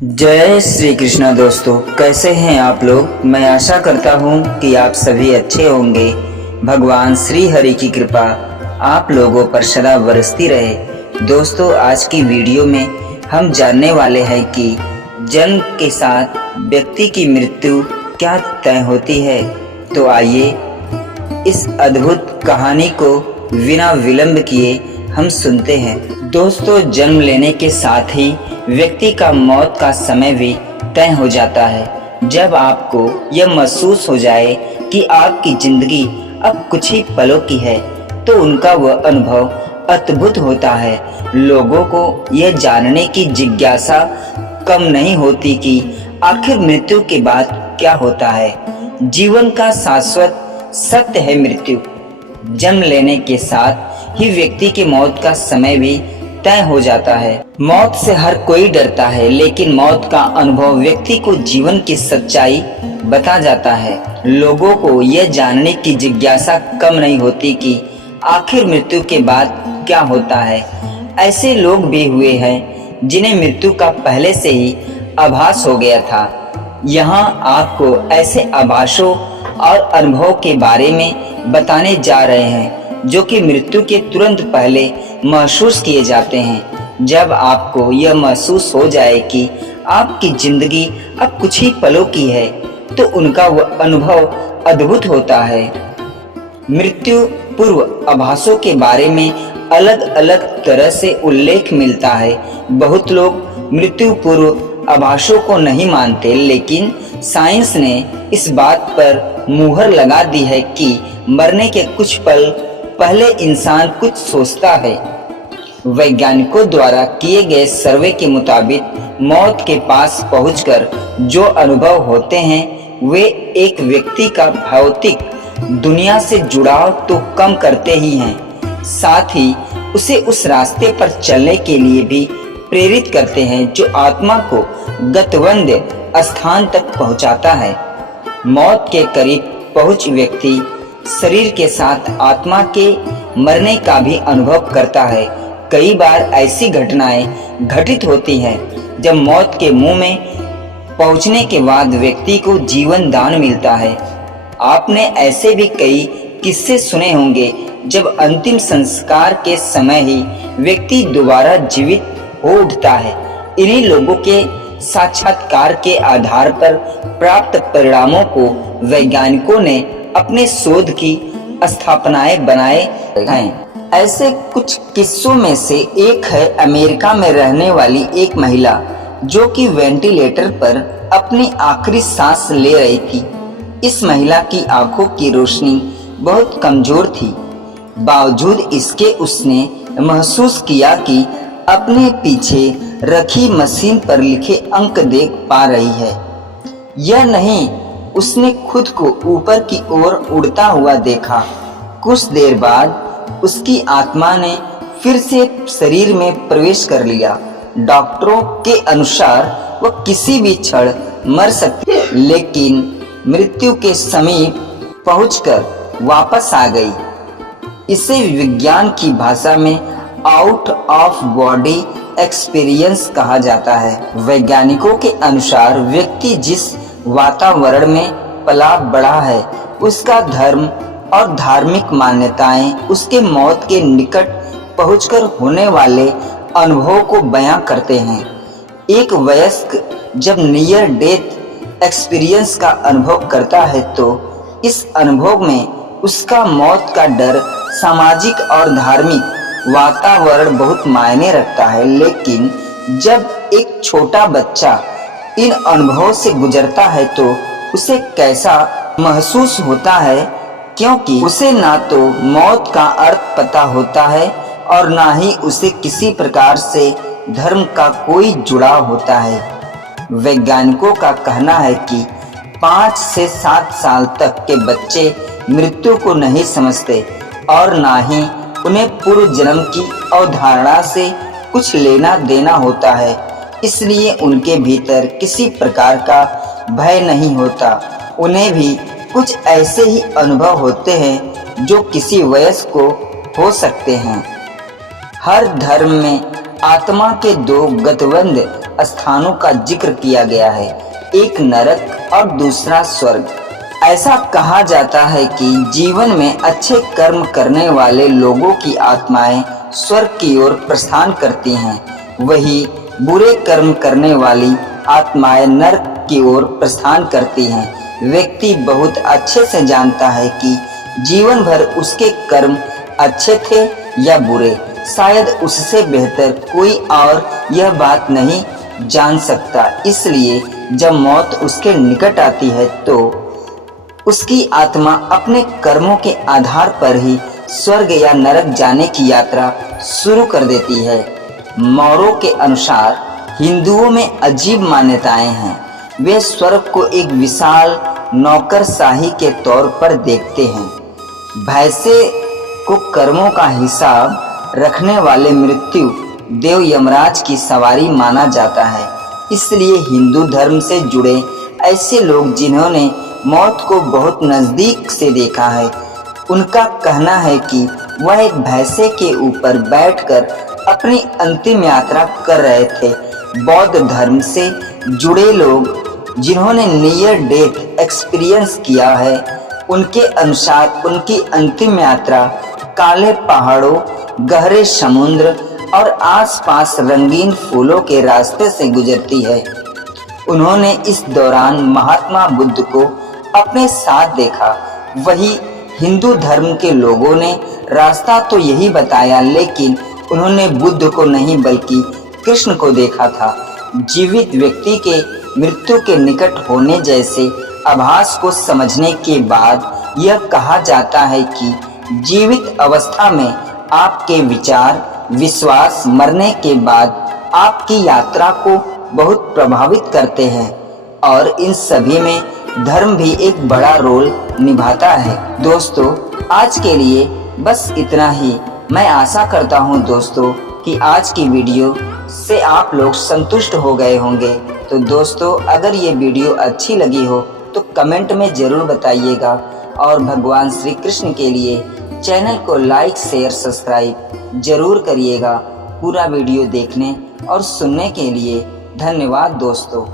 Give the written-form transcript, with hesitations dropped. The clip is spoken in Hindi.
जय श्री कृष्णा दोस्तों, कैसे हैं आप लोग। मैं आशा करता हूं कि आप सभी अच्छे होंगे। भगवान श्री हरि की कृपा आप लोगों पर सदा बरसती रहे। दोस्तों, आज की वीडियो में हम जानने वाले हैं कि जन्म के साथ व्यक्ति की मृत्यु क्या तय होती है। तो आइए इस अद्भुत कहानी को बिना विलंब किए हम सुनते हैं। दोस्तों, जन्म लेने के साथ ही व्यक्ति का मौत का समय भी तय हो जाता है। जब आपको यह महसूस हो जाए कि आपकी जिंदगी अब कुछ ही पलों की है, तो उनका वह अनुभव अद्भुत होता है। लोगों को यह जानने की जिज्ञासा कम नहीं होती कि आखिर मृत्यु के बाद क्या होता है। जीवन का शाश्वत सत्य है मृत्यु। जन्म लेने के साथ ही व्यक्ति की मौत का समय भी तय हो जाता है। मौत से हर कोई डरता है, लेकिन मौत का अनुभव व्यक्ति को जीवन की सच्चाई बता जाता है। लोगों को यह जानने की जिज्ञासा कम नहीं होती कि आखिर मृत्यु के बाद क्या होता है। ऐसे लोग भी हुए हैं जिन्हें मृत्यु का पहले से ही आभास हो गया था। यहाँ आपको ऐसे आभासों और अनुभव के बारे में बताने जा रहे हैं जो कि मृत्यु के तुरंत पहले महसूस किए जाते हैं। जब आपको यह महसूस हो जाए कि आपकी जिंदगी अब कुछ ही पलों की है, तो उनका वह अनुभव अद्भुत होता है। मृत्यु पूर्व आभासों के बारे में अलग अलग तरह से उल्लेख मिलता है। बहुत लोग मृत्यु पूर्व आभासों को नहीं मानते, लेकिन साइंस ने इस बात पर मुहर लगा दी है कि मरने के कुछ पल पहले इंसान कुछ सोचता है। वैज्ञानिकों द्वारा किए गए सर्वे के मुताबिक मौत के पास पहुंचकर जो अनुभव होते हैं, वे एक व्यक्ति का भौतिक दुनिया से जुड़ाव तो कम करते ही हैं, साथ ही उसे उस रास्ते पर चलने के लिए भी प्रेरित करते हैं जो आत्मा को गंतव्य स्थान तक पहुंचाता है। मौत के करीब पहुंच व्यक्ति शरीर के साथ आत्मा के मरने का भी अनुभव करता है। कई बार ऐसी घटनाएं घटित होती हैं जब मौत के मुंह में पहुंचने के बाद व्यक्ति को जीवन दान मिलता है। आपने ऐसे भी कई किस्से सुने होंगे जब अंतिम संस्कार के समय ही व्यक्ति दोबारा जीवित हो उठता है। इन्हीं लोगों के साक्षात्कार के आधार पर प्राप्त परिणामों को वैज्ञानिकों ने अपने शोध की स्थापनाएं बनाए हैं। ऐसे कुछ किस्सों में से एक है अमेरिका में रहने वाली एक महिला जो कि वेंटिलेटर पर अपनी आखिरी सांस ले रही थी। इस महिला की आंखों की रोशनी बहुत कमजोर थी। बावजूद इसके उसने महसूस किया कि अपने पीछे रखी मशीन पर लिखे अंक देख पा रही है। यह नहीं, उसने खुद को ऊपर की ओर उड़ता हुआ देखा। कुछ देर बाद उसकी आत्मा ने फिर से शरीर में प्रवेश कर लिया। डॉक्टरों के अनुसार वह किसी भी क्षण मर सकती, लेकिन मृत्यु के समीप पहुंचकर वापस आ गई। इसे विज्ञान की भाषा में आउट ऑफ बॉडी एक्सपीरियंस कहा जाता है। वैज्ञानिकों के अनुसार व्यक्ति जिस वातावरण में पला बढ़ा है, उसका धर्म और धार्मिक मान्यताएं उसके मौत के निकट पहुंचकर होने वाले अनुभव को बयां करते हैं। एक वयस्क जब नियर डेथ एक्सपीरियंस का अनुभव करता है, तो इस अनुभव में उसका मौत का डर, सामाजिक और धार्मिक वातावरण बहुत मायने रखता है। लेकिन जब एक छोटा बच्चा इन अनुभवों से गुजरता है, तो उसे कैसा महसूस होता है, क्योंकि उसे ना तो मौत का अर्थ पता होता है और ना ही उसे किसी प्रकार से धर्म का कोई जुड़ाव होता है। वैज्ञानिकों का कहना है कि 5 से 7 साल तक के बच्चे मृत्यु को नहीं समझते और ना ही उन्हें पूर्व जन्म की अवधारणा से कुछ लेना देना होता है। इसलिए उनके भीतर किसी प्रकार का भय नहीं होता। उन्हें भी कुछ ऐसे ही अनुभव होते हैं जो किसी वयस्क को हो सकते हैं। हर धर्म में आत्मा के 2 गंतव्य स्थानों का जिक्र किया गया है, एक नरक और दूसरा स्वर्ग। ऐसा कहा जाता है कि जीवन में अच्छे कर्म करने वाले लोगों की आत्माएं स्वर्ग की ओर प्रस्थान करती हैं, वही बुरे कर्म करने वाली आत्माएं नरक की ओर प्रस्थान करती हैं। व्यक्ति बहुत अच्छे से जानता है कि जीवन भर उसके कर्म अच्छे थे या बुरे, शायद उससे बेहतर कोई और यह बात नहीं जान सकता। इसलिए जब मौत उसके निकट आती है तो उसकी आत्मा अपने कर्मों के आधार पर ही स्वर्ग या नरक जाने की यात्रा शुरू कर देती है। मौरों के अनुसार हिंदुओं में अजीब मान्यताएं हैं। वे स्वर्ग को एक विशाल नौकरशाही के तौर पर देखते हैं। भैंसे को कर्मों का हिसाब रखने वाले मृत्यु देव यमराज की सवारी माना जाता है। इसलिए हिंदू धर्म से जुड़े ऐसे लोग जिन्होंने मौत को बहुत नज़दीक से देखा है, उनका कहना है कि वह एक भैंसे के ऊपर बैठकर अपनी अंतिम यात्रा कर रहे थे। बौद्ध धर्म से जुड़े लोग जिन्होंने नियर डेथ एक्सपीरियंस किया है, उनके अनुसार उनकी अंतिम यात्रा काले पहाड़ों, गहरे समुद्र और आसपास रंगीन फूलों के रास्ते से गुजरती है। उन्होंने इस दौरान महात्मा बुद्ध को अपने साथ देखा। वही हिंदू धर्म के लोगों ने रास्ता तो यही बताया, लेकिन उन्होंने बुद्ध को नहीं बल्कि कृष्ण को देखा था। जीवित व्यक्ति के मृत्यु के निकट होने जैसे आभास को समझने के बाद यह कहा जाता है कि जीवित अवस्था में आपके विचार, विश्वास मरने के बाद आपकी यात्रा को बहुत प्रभावित करते हैं और इन सभी में धर्म भी एक बड़ा रोल निभाता है। दोस्तों, आज के लिए बस इतना ही। मैं आशा करता हूं दोस्तों कि आज की वीडियो से आप लोग संतुष्ट हो गए होंगे। तो दोस्तों, अगर ये वीडियो अच्छी लगी हो तो कमेंट में ज़रूर बताइएगा और भगवान श्री कृष्ण के लिए चैनल को लाइक, शेयर, सब्सक्राइब जरूर करिएगा। पूरा वीडियो देखने और सुनने के लिए धन्यवाद दोस्तों।